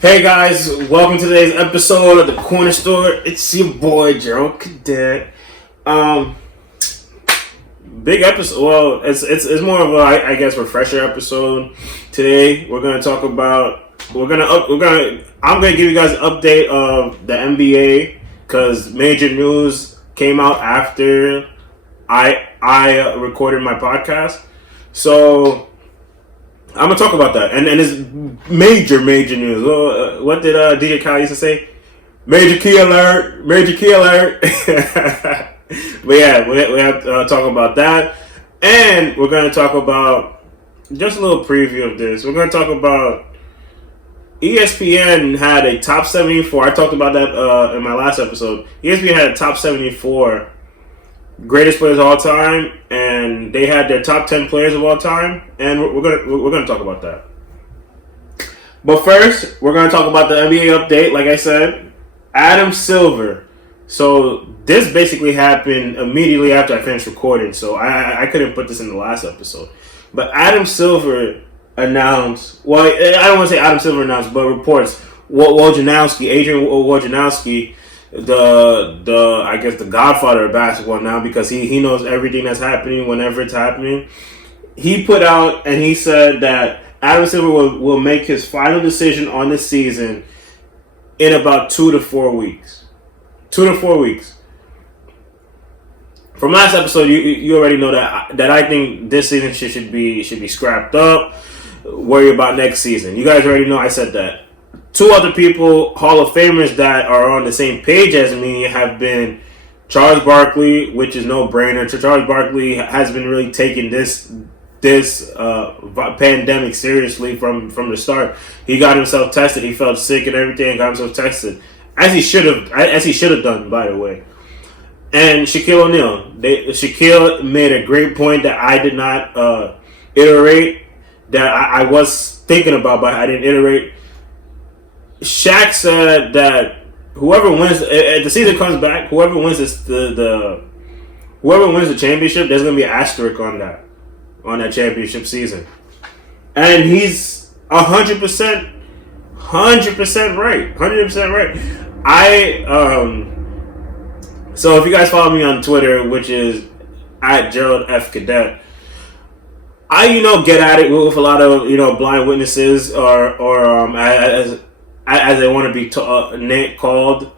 Hey guys, welcome to today's episode of the Corner Store. It's your boy Gerald Cadet. Um, Big episode. Well, it's more of a I guess refresher episode. Today we're gonna talk about I'm gonna give you guys an update of the NBA because major news came out after I recorded my podcast. So I'm gonna talk about that, and it's major news. What did DJ Kyle used to say? Major key alert! Major key alert! But yeah, we have to talk about that, and we're gonna talk about just a little preview of this. We're gonna talk about ESPN had a top 74. I talked about that in my last episode. ESPN had a top 74 greatest players of all time, and they had their top 10 players of all time, and we're gonna talk about that. But first, we're gonna talk about the NBA update. Like I said, Adam Silver. So this basically happened immediately after I finished recording, so I couldn't put this in the last episode. But Adam Silver announced. Well, I don't want to say Adam Silver announced, but reports Adrian Wojnarowski, the I guess the godfather of basketball now, because he knows everything that's happening whenever it's happening. He put out and he said that Adam Silver will make his final decision on the season in about 2 to 4 weeks. 2 to 4 weeks. From last episode, you already know that I think this season should be scrapped up. Worry about next season. You guys already know I said that. Two other people, Hall of Famers that are on the same page as me, have been Charles Barkley, which is no brainer. So Charles Barkley has been really taking this pandemic seriously from the start. He got himself tested. He felt sick and everything. Got himself tested, as he should have done, by the way. And Shaquille O'Neal. Shaquille made a great point that I did not iterate. That I was thinking about, but I didn't iterate. Shaq said that whoever wins, if the season comes back, whoever wins whoever wins the championship, there's gonna be an asterisk on that championship season, and he's 100% right, 100% right. So if you guys follow me on Twitter, which is at Gerald F Cadet, I get at it with a lot of blind witnesses or as they want to be called,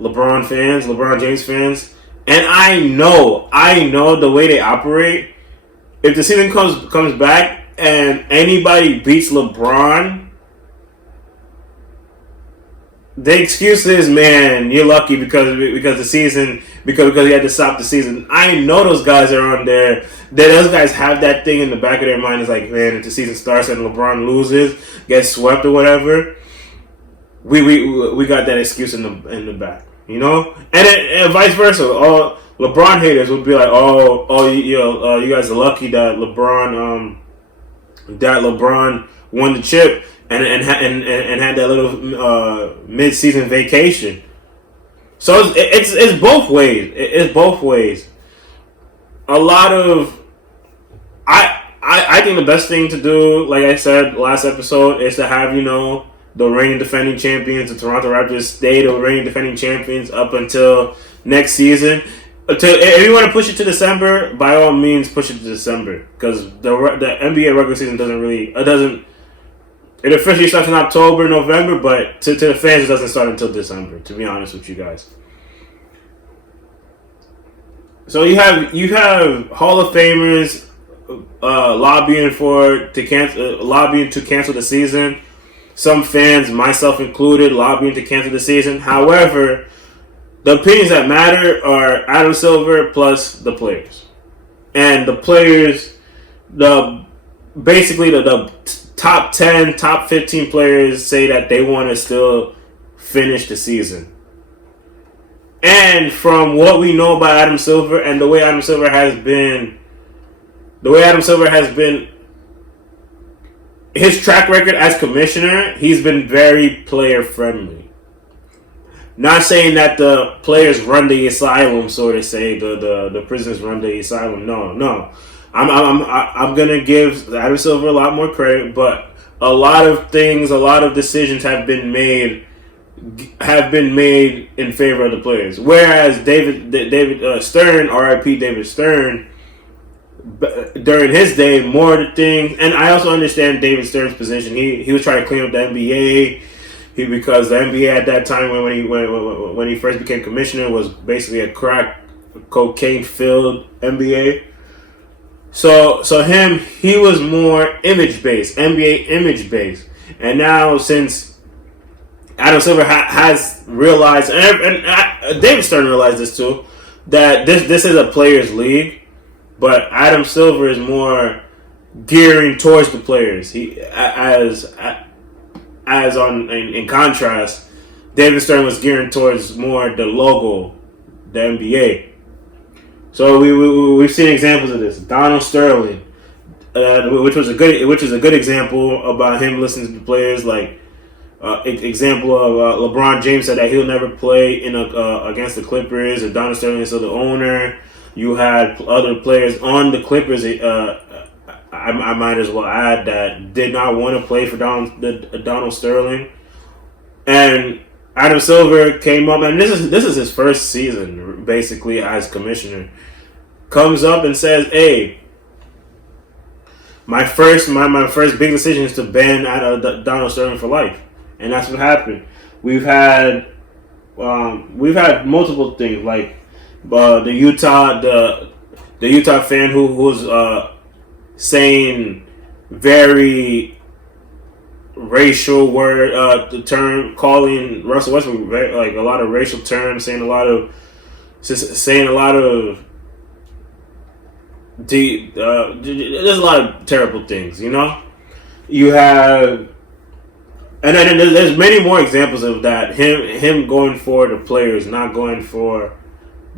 LeBron James fans. And I know the way they operate. If the season comes back and anybody beats LeBron, the excuse is, man, you're lucky because the season because he had to stop the season. I know those guys are on there. Those guys have that thing in the back of their mind. It's like, man, if the season starts and LeBron loses, gets swept or whatever, we got that excuse in the back, and vice versa. All LeBron haters would be like, you guys are lucky that LeBron won the chip and had that little mid-season vacation. So it's both ways. It's both ways. A lot of I think the best thing to do, like I said last episode, is to have the reigning defending champions, the Toronto Raptors, stay the reigning defending champions up until next season. If you want to push it to December, by all means, push it to December, because the NBA regular season doesn't. It officially starts in October, November, but to the fans, it doesn't start until December. To be honest with you guys. So you have Hall of Famers lobbying to cancel the season. Some fans, myself included, lobbying to cancel the season. However, the opinions that matter are Adam Silver plus the players. And the players, the top 10, top 15 players say that they want to still finish the season. And from what we know about Adam Silver and the way Adam Silver has been, his track record as commissioner, he's been very player friendly. Not saying that the players run the asylum, so to say, the prisoners run the asylum. No. I'm gonna give Adam Silver a lot more credit, but a lot of things, a lot of decisions have been made in favor of the players. Whereas David Stern, R.I.P. David Stern, during his day, more of the things, and I also understand David Stern's position. He was trying to clean up the NBA. Because the NBA at that time when he first became commissioner was basically a crack cocaine filled NBA. So he was more image based, NBA image based, and now since Adam Silver has realized, and David Stern realized this too, that this is a players' league, but Adam Silver is more gearing towards the players. In contrast, David Stern was gearing towards more the logo, the NBA. So we've seen examples of this. Donald Sterling, which is a good example about him listening to the players. Like example of LeBron James said that he'll never play against the Clippers. Or Donald Sterling is still the owner. You had other players on the Clippers. I might as well add that did not want to play for Donald Sterling, and Adam Silver came up, and this is his first season basically as commissioner. Comes up and says, "Hey, my first big decision is to ban Donald Sterling for life," and that's what happened. We've had multiple things like the Utah fan who was saying very racial the term, calling Russell Westbrook like a lot of racial terms, saying a lot of there's a lot of terrible things, you know. You have, and then there's many more examples of that. Him going for the players, not going for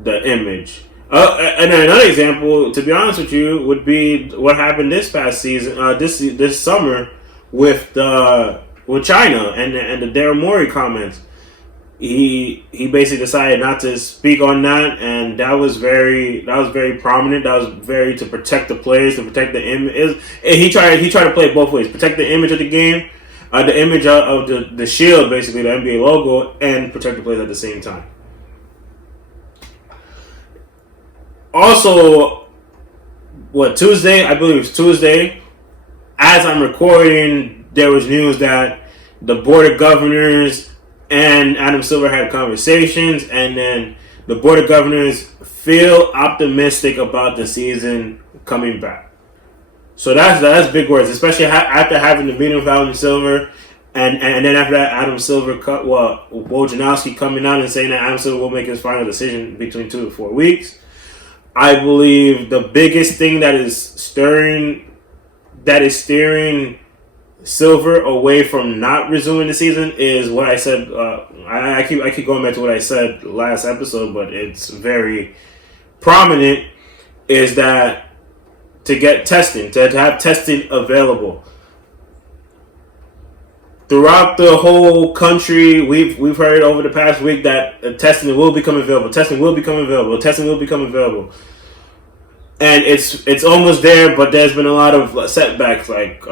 the image. And then another example, to be honest with you, would be what happened this past season, this summer with China and the Daryl Morey comments. He basically decided not to speak on that, and that was very prominent. That was very to protect the players, to protect the image. He tried to play it both ways: protect the image of the game, the image of the shield, basically the NBA logo, and protect the players at the same time. Also, Tuesday? I believe it was Tuesday. As I'm recording, there was news that the Board of Governors and Adam Silver had conversations, and then the Board of Governors feel optimistic about the season coming back. So that's big words, especially after having the meeting with Adam Silver, and then after that, Adam Silver Wojnarowski coming out and saying that Adam Silver will make his final decision between 2 to 4 weeks. I believe the biggest thing that is steering Silver away from not resuming the season is what I said. I keep going back to what I said last episode, but it's very prominent. Is that to get testing, to have testing available throughout the whole country? We've heard over the past week that testing will become available. And it's almost there, but there's been a lot of setbacks. Like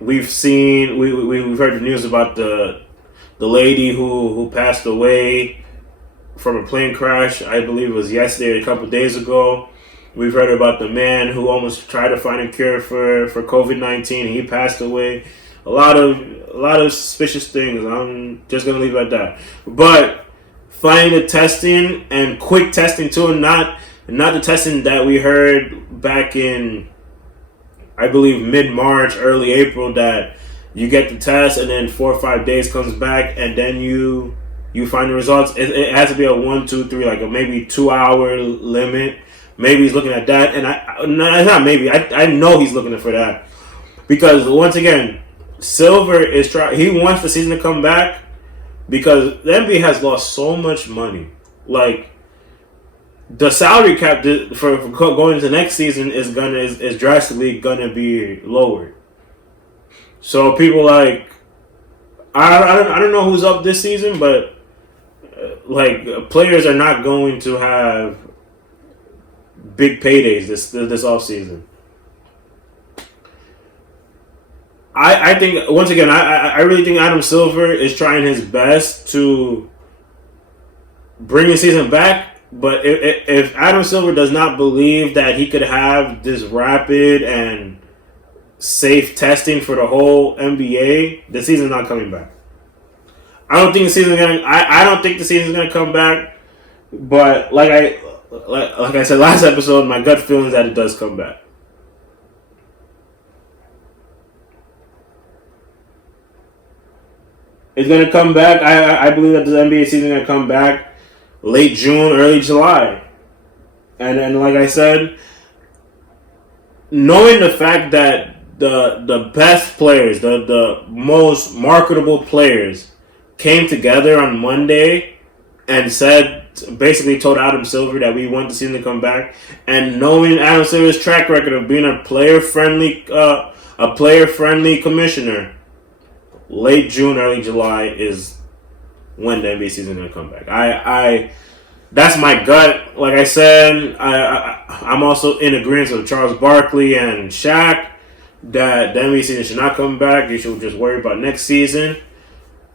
we've heard the news about the lady who passed away from a plane crash. I believe it was yesterday, a couple of days ago. We've heard about the man who almost tried to find a cure for COVID-19. He passed away. A lot of suspicious things. I'm just gonna leave it at that. But finding the testing and quick testing too, and not the testing that we heard back in, I believe, mid-March, early April, that you get the test and then 4 or 5 days comes back and then you find the results. It has to be a 1, 2, 3, like a maybe 2 hour limit. Maybe he's looking at that, and I know he's looking for that, because once again, Silver is he wants the season to come back because the NBA has lost so much money. Like, the salary cap for going into next season is drastically gonna be lowered. So people like I don't know who's up this season, but players are not going to have big paydays this off season. I think once again, I really think Adam Silver is trying his best to bring the season back. But if Adam Silver does not believe that he could have this rapid and safe testing for the whole NBA, the season's not coming back. I don't think the season's gonna. I don't think the season's gonna come back. But like I said last episode, my gut feeling is that it does come back. It's gonna come back. I believe that the NBA season is gonna come back late June, early July, and then like I said, knowing the fact that the best players, the most marketable players, came together on Monday and said basically told Adam Silver that we want the season to come back, and knowing Adam Silver's track record of being a player friendly commissioner. Late June, early July is when the NBA season is going to come back. I that's my gut. Like I said, I'm also in agreement with Charles Barkley and Shaq that the NBA season should not come back. You should just worry about next season.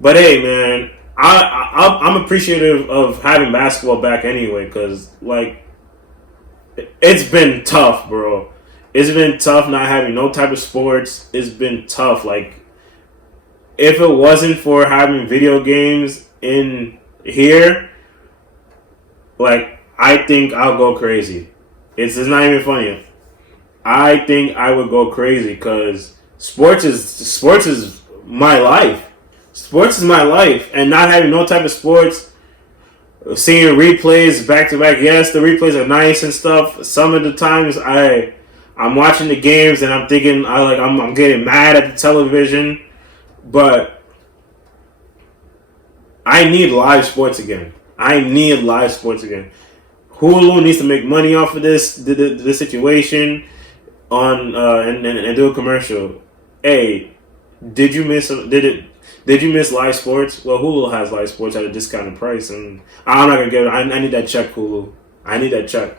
But hey, man, I'm appreciative of having basketball back anyway, because like it's been tough, bro. It's been tough not having no type of sports. It's been tough, like. If it wasn't for having video games in here, like, I think I'll go crazy. It's not even funny. I think I would go crazy because sports is my life. Sports is my life, and not having no type of sports, seeing replays back to back. Yes, the replays are nice and stuff. Some of the times I'm watching the games and I'm thinking I'm getting mad at the television. But I need live sports again. Hulu needs to make money off of this situation on and do a commercial. Hey, did you miss live sports? Well, Hulu has live sports at a discounted price, and I'm not gonna get it. I need that check, Hulu. I need that check.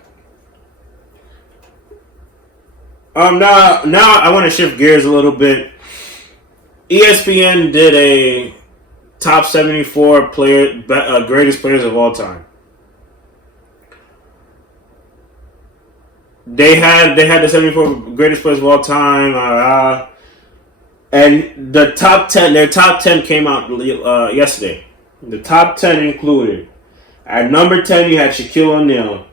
Now I want to shift gears a little bit. ESPN did a top 74 greatest players of all time. They had the 74 greatest players of all time, and the top 10. Their top 10 came out yesterday. The top 10 included, at number 10 you had Shaquille O'Neal.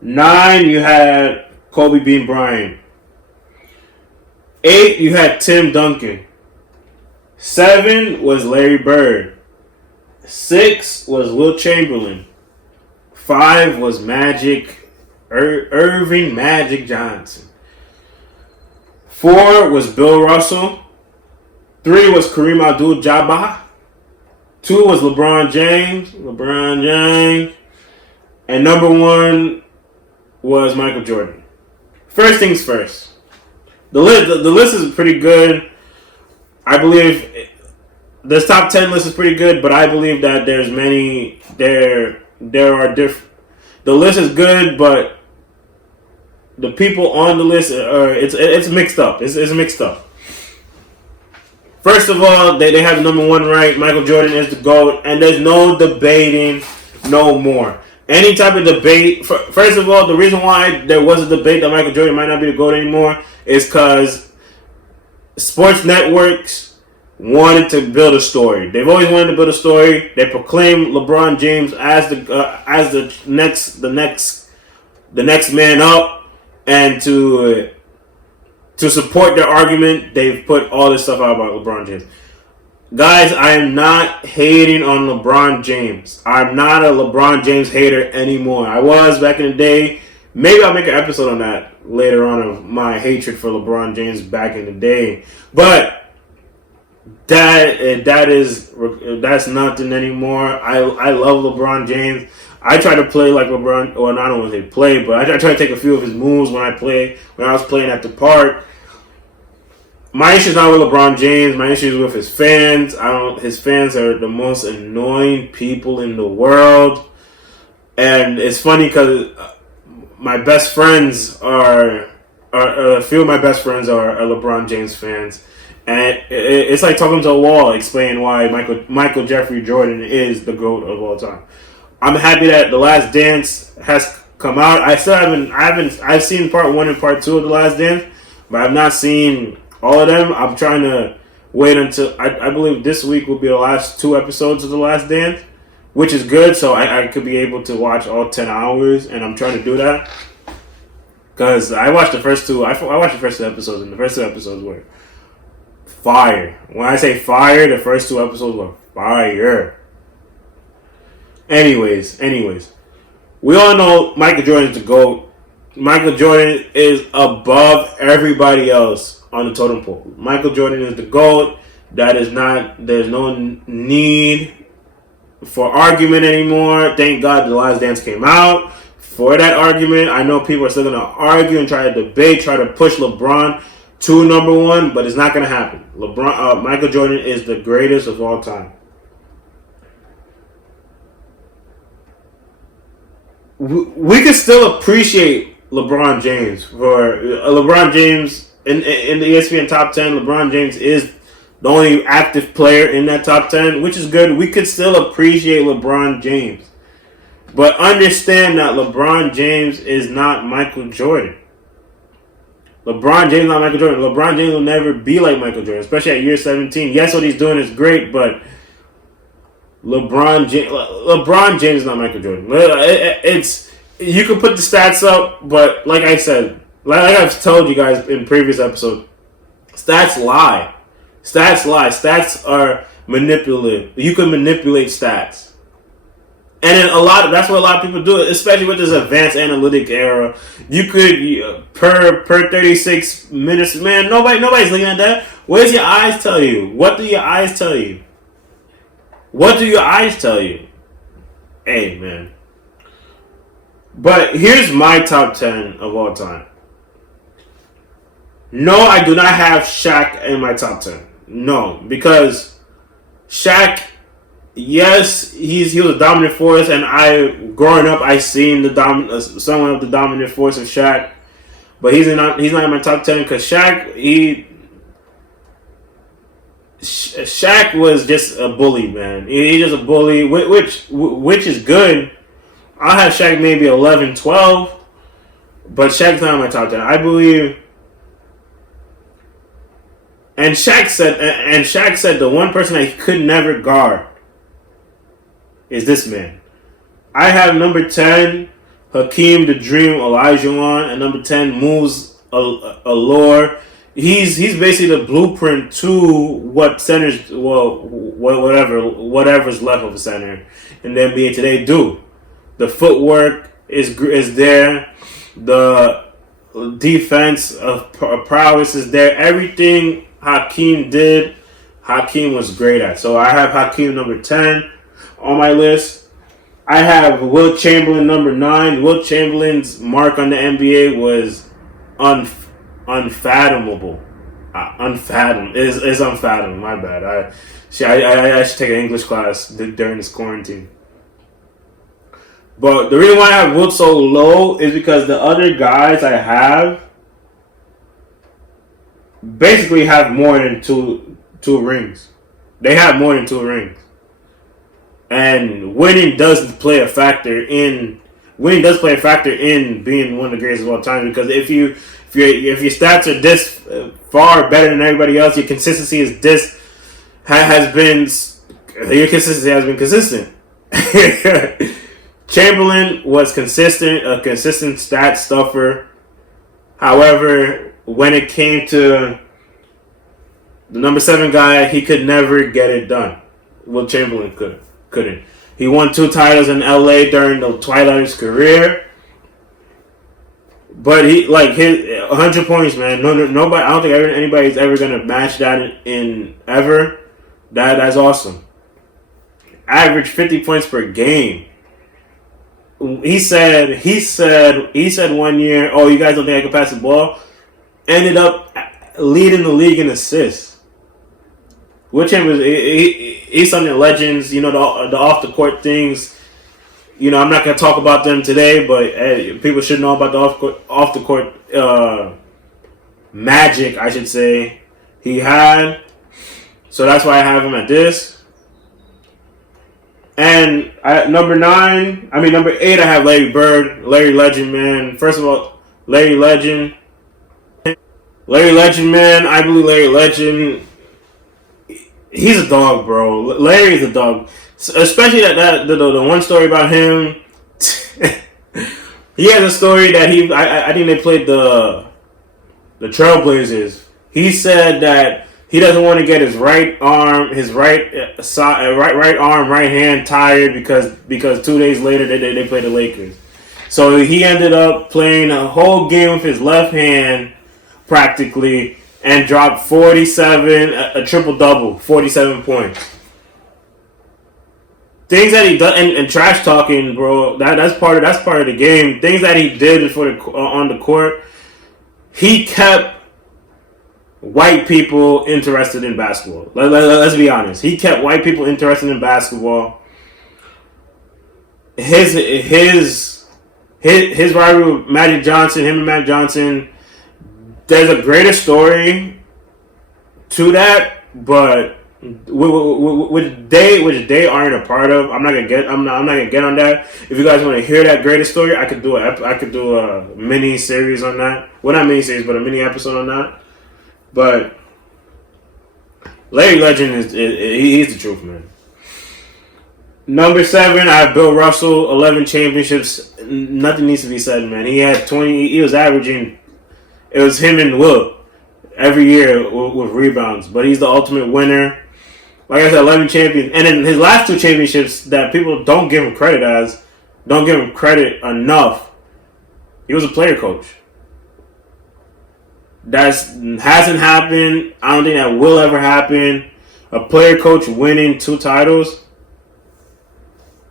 9 you had Kobe Bean Bryant. 8 you had Tim Duncan. 7 was Larry Bird. 6 was Wilt Chamberlain. 5 was Irving Magic Johnson. 4 was Bill Russell. 3 was Kareem Abdul-Jabbar. 2 was LeBron James. And number 1 was Michael Jordan. First things first. The list is pretty good. I believe this top 10 list is pretty good, but I believe that there's many. There are different. The list is good, but the people on the list it's mixed up. It's mixed up. First of all, they have the number 1 right. Michael Jordan is the GOAT, and there's no debating no more. Any type of debate. First of all, the reason why there was a debate that Michael Jordan might not be the GOAT anymore is because sports networks wanted to build a story. They've always wanted to build a story. They proclaimed LeBron James as the next man up, and to support their argument, they've put all this stuff out about LeBron James. Guys, I am not hating on LeBron James. I'm not a LeBron James hater anymore. I was back in the day. Maybe I'll make an episode on that later on of my hatred for LeBron James back in the day. But that's nothing anymore. I love LeBron James. I try to play like LeBron, or I don't want to say play, but I try to take a few of his moves when I was playing at the park. My issue is not with LeBron James. My issue is with his fans. His fans are the most annoying people in the world. And it's funny because my best friends a few of my best friends are LeBron James fans. And it's like talking to a wall, explaining why Michael Jeffrey Jordan is the GOAT of all time. I'm happy that The Last Dance has come out. I've seen part 1 and part 2 of The Last Dance, but I've not seen all of them. I'm trying to wait until I believe this week will be the last 2 episodes of The Last Dance, which is good. So I could be able to watch all 10 hours, and I'm trying to do that because I watched the first 2. I watched the first 2 episodes, and the first 2 episodes were fire. When I say fire, the first 2 episodes were fire. Anyways, we all know Michael Jordan's the GOAT. Michael Jordan is above everybody else on the totem pole. Michael Jordan is the GOAT. There's no need for argument anymore. Thank God The Last Dance came out. For that argument, I know people are still going to argue and try to debate, try to push LeBron to number 1, but it's not going to happen. Michael Jordan is the greatest of all time. We can still appreciate LeBron James for LeBron James in the ESPN top 10. LeBron James is the only active player in that top 10, which is good. We could still appreciate LeBron James, but understand that LeBron James is not Michael Jordan. LeBron James is not Michael Jordan. LeBron James will never be like Michael Jordan, especially at year 17. Yes, what he's doing is great, but LeBron James is not Michael Jordan. It's you can put the stats up, but like I said, like I've told you guys in previous episodes, stats lie. Stats are manipulative. You can manipulate stats, and then that's what a lot of people do, especially with this advanced analytic era. You could per 36 minutes, man. Nobody's looking at that. What does your eyes tell you? What do your eyes tell you? What do your eyes tell you? Hey, man. But here's my top 10 of all time. No, I do not have Shaq in my top 10. No, because Shaq, yes, he was a dominant force, and growing up, I seen somewhat of the dominant force of Shaq, but he's not in my top 10 because Shaq was just a bully, man. He's just a bully, which is good. I'll have Shaq maybe 11, 12, but Shaq's not in my top 10. I believe. And Shaq said the one person that he could never guard is this man. I have number 10, Hakeem the Dream Olajuwon, and number 10, Moves Allure. He's basically the blueprint to what centers, whatever's left of a center in the NBA today do. The footwork is there. The defense of prowess is there. Everything Hakeem did, Hakeem was great at. So I have Hakeem number 10 on my list. I have Wilt Chamberlain number 9. Wilt Chamberlain's mark on the NBA was unfathomable. It's unfathomable. My bad. I should take an English class during this quarantine. But the reason why I have Wilt so low is because the other guys I have basically have more than two rings. They have more than 2 rings, and winning does play a factor in being one of the greatest of all time. Because if your stats are this far better than everybody else, your consistency has been consistent. Chamberlain was consistent, a consistent stat stuffer. However, when it came to the number 7 guy, he could never get it done. Wilt Chamberlain couldn't. He won 2 titles in LA during the twilight of his career. But his 100 points, man. Nobody. I don't think anybody's ever gonna match that in ever. That's awesome. Average 50 points per game. He said 1 year, oh, you guys don't think I can pass the ball? Ended up leading the league in assists. Wilt Chamberlain, he's something legends, the off the court things. I'm not gonna talk about them today, but people should know about the off the court magic, I should say. he had. So that's why I have him at this. And number 8, I have Larry Bird. Larry Legend, man. First of all, Larry Legend, man. I believe Larry Legend. He's a dog, bro. Larry's a dog. Especially the one story about him. He has a story that I think they played the Trailblazers. He said that he doesn't want to get his right arm, right hand tired because 2 days later they played the Lakers. So he ended up playing a whole game with his left hand practically and dropped 47, a triple double, 47 points. Things that he does and trash talking, bro. That's part of the game. Things that he did on the court. He kept white people interested in basketball. Let's be honest. He kept white people interested in basketball. His rivalry with Magic Johnson, him and Magic Johnson. There's a greater story to that, but which they aren't a part of. I'm not gonna get on that. If you guys want to hear that greater story, I could do a mini series on that. Well, not mini series, but a mini episode on that. But Larry Legend he's the truth, man. Number 7, I have Bill Russell, 11 championships. Nothing needs to be said, man. He had 20. He was averaging. It was him and Will every year with rebounds, but he's the ultimate winner. Like I said, 11 champions. And in his last 2 championships that people don't give him credit enough, he was a player coach. That hasn't happened. I don't think that will ever happen. A player coach winning 2 titles.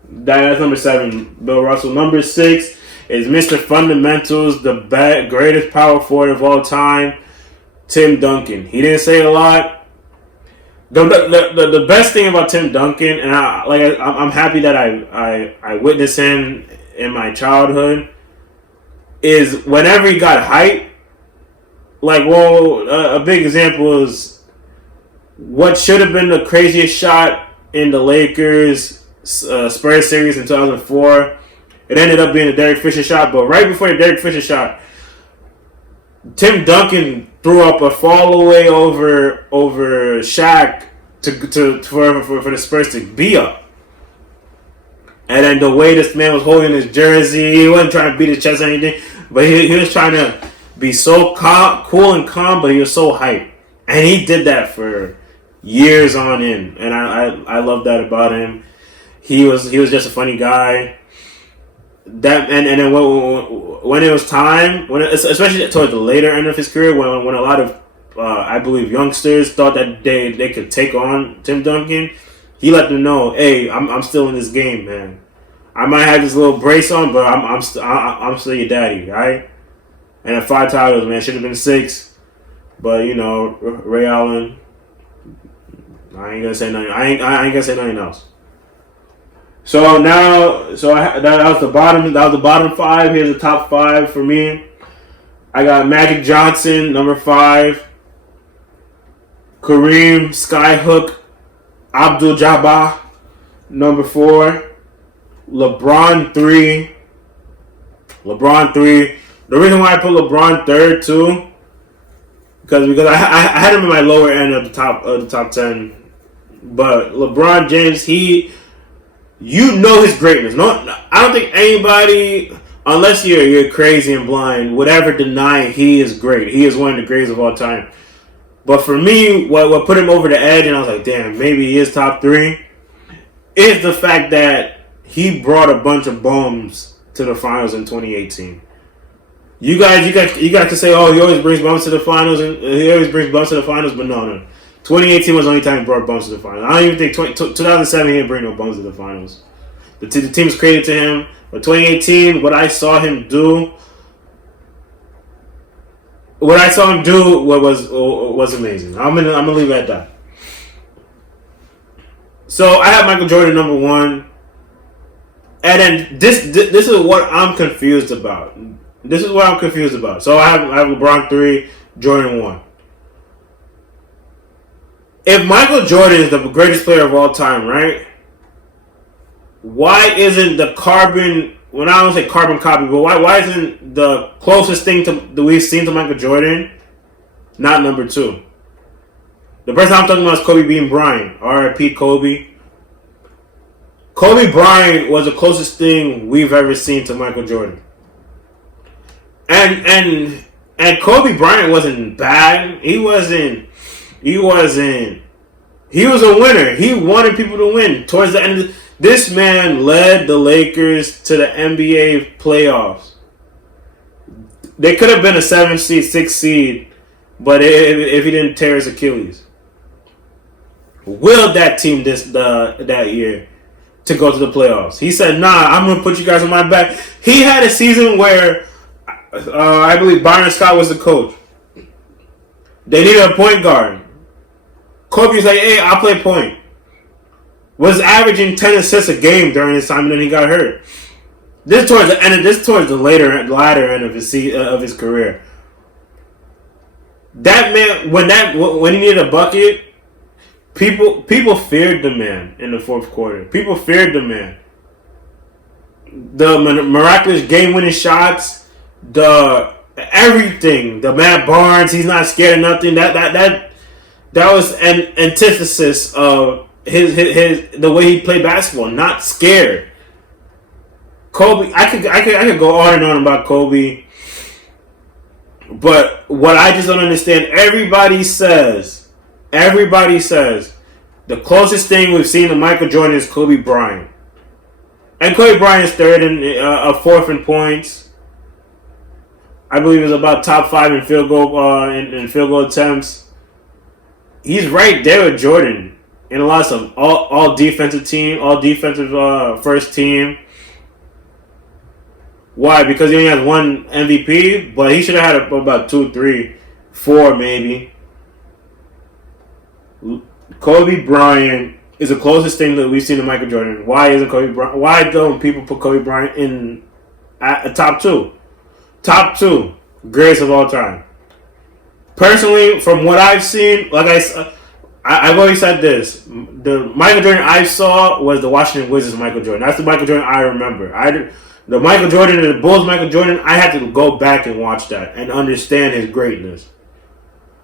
That's number 7, Bill Russell. Number 6 is Mr. Fundamentals, the greatest power forward of all time, Tim Duncan. He didn't say a lot. The best thing about Tim Duncan, and I'm happy that I witnessed him in my childhood, is whenever he got hype. A big example is what should have been the craziest shot in the Lakers Spurs series in 2004. It ended up being a Derek Fisher shot, but right before the Derek Fisher shot, Tim Duncan threw up a fall away over Shaq for the Spurs to be up. And then the way this man was holding his jersey, he wasn't trying to beat his chest or anything, but he was trying to be so cool and calm, but he was so hyped. And he did that for years on end, and I love that about him. He was just a funny guy. That and then when it was time, especially toward the later end of his career, when a lot of I believe youngsters thought that they could take on Tim Duncan, he let them know, hey, I'm still in this game, man. I might have this little brace on, but I'm still your daddy, right? And at 5 titles, man, should have been 6, but Ray Allen. I ain't gonna say nothing. I ain't gonna say nothing else. So now, that was the bottom. That was the bottom 5. Here's the top 5 for me. I got Magic Johnson, number 5. Kareem Skyhook Abdul-Jabbar, number 4. LeBron 3. The reason why I put LeBron 3rd too, because I had him in my lower end of the top 10. But LeBron James, his greatness. No, I don't think anybody, unless you're crazy and blind, would ever deny he is great. He is one of the greatest of all time. But for me, what put him over the edge, and I was like, damn, maybe he is top 3, is the fact that he brought a bunch of bums to the finals in 2018. You got to say, oh, he always brings bums to the finals, but no. 2018 was the only time he brought bums to the finals. I don't even think 2007 he didn't bring no bums to the finals. The team was created to him. But 2018, what I saw him do was amazing. I'm gonna leave it at that. So I have Michael Jordan number 1, and then this is what I'm confused about. So I have LeBron 3, Jordan 1. if Michael Jordan is the greatest player of all time, right? Why isn't the carbon? When I don't say carbon copy, but why isn't the closest thing that we've seen to Michael Jordan not number 2? The person I'm talking about is Kobe Bean Bryant. R.I.P. Kobe. Kobe Bryant was the closest thing we've ever seen to Michael Jordan. And Kobe Bryant wasn't bad. He was a winner. He wanted people to win. Towards the end, this man led the Lakers to the NBA playoffs. They could have been a 7 seed, 6 seed, but if he didn't tear his Achilles. Willed that team that year to go to the playoffs. He said, "Nah, I'm gonna put you guys on my back." He had a season where I believe Byron Scott was the coach. They needed a point guard. Kobe was like, "Hey, I'll play point." Was averaging 10 assists a game during his time, and then he got hurt. This towards the latter end of his career. That man, when he needed a bucket, people feared the man in the fourth quarter. People feared the man. The miraculous game-winning shots, the everything, the Matt Barnes, he's not scared of nothing. That was an antithesis of his the way he played basketball, not scared. Kobe, I could go on and on about Kobe, but what I just don't understand, everybody says the closest thing we've seen to Michael Jordan is Kobe Bryant. And Kobe Bryant is third and fourth in points. I believe he's about top 5 in field goal attempts. He's right there with Jordan in a lot of stuff. All defensive team, all defensive first team. Why? Because he only has one MVP, but he should have had about 2, 3, 4 maybe. Kobe Bryant is the closest thing that we've seen to Michael Jordan. Why isn't Kobe Bryant? Why don't people put Kobe Bryant in a top 2? Top 2 greatest of all time. Personally, from what I've seen, like I've always said this: the Michael Jordan I saw was the Washington Wizards Michael Jordan. That's the Michael Jordan I remember. The Michael Jordan and the Bulls Michael Jordan, I had to go back and watch that and understand his greatness.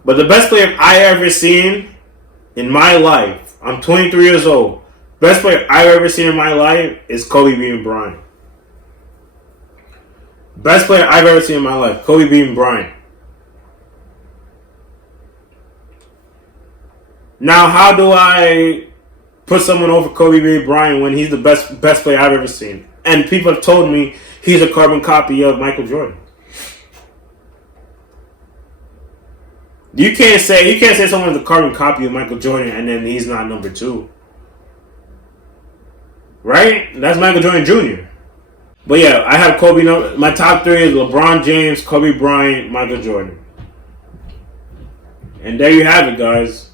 But the best player I ever seen in my life, I'm 23 years old. Best player I've ever seen in my life is Kobe Bean Bryant. Best player I've ever seen in my life, Kobe Bean Bryant. Now, how do I put someone over Kobe Bean Bryant when he's the best player I've ever seen? And people have told me he's a carbon copy of Michael Jordan. You can't say someone's a carbon copy of Michael Jordan and then he's not number 2. Right? That's Michael Jordan Jr. But yeah, I have Kobe. My top 3 is LeBron James, Kobe Bryant, Michael Jordan. And there you have it, guys.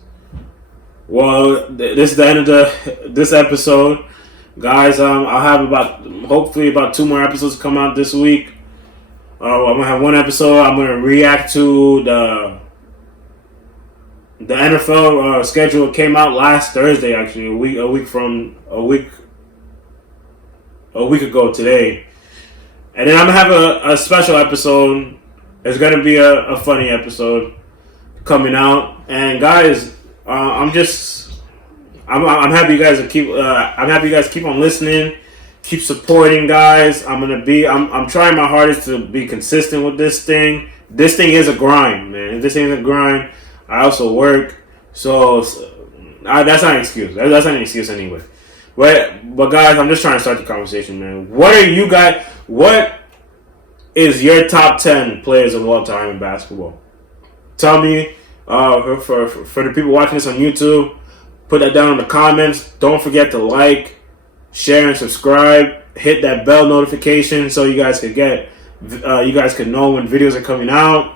Well, this is the end of this episode. Guys, I'll have hopefully about 2 more episodes come out this week. I'm going to have 1 episode. I'm going to react to the NFL schedule. Came out last Thursday, actually, a week ago today. And then I'm going to have a special episode. It's going to be a funny episode coming out. And guys, I'm happy you guys keep on listening, keep supporting, guys. I'm trying my hardest to be consistent with this thing. This thing is a grind, man. This thing is a grind. I also work, so that's not an excuse. That's not an excuse anyway. But guys, I'm just trying to start the conversation, man. What is your top 10 players of all time in basketball? Tell me. For the people watching this on YouTube, put that down in the comments. Don't forget to like, share, and subscribe. Hit that bell notification so you guys could know when videos are coming out.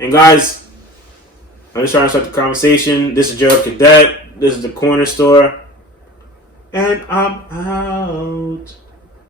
And guys, I'm just trying to start the conversation. This is Gerald Cadet. This is the Corner Store. And I'm out.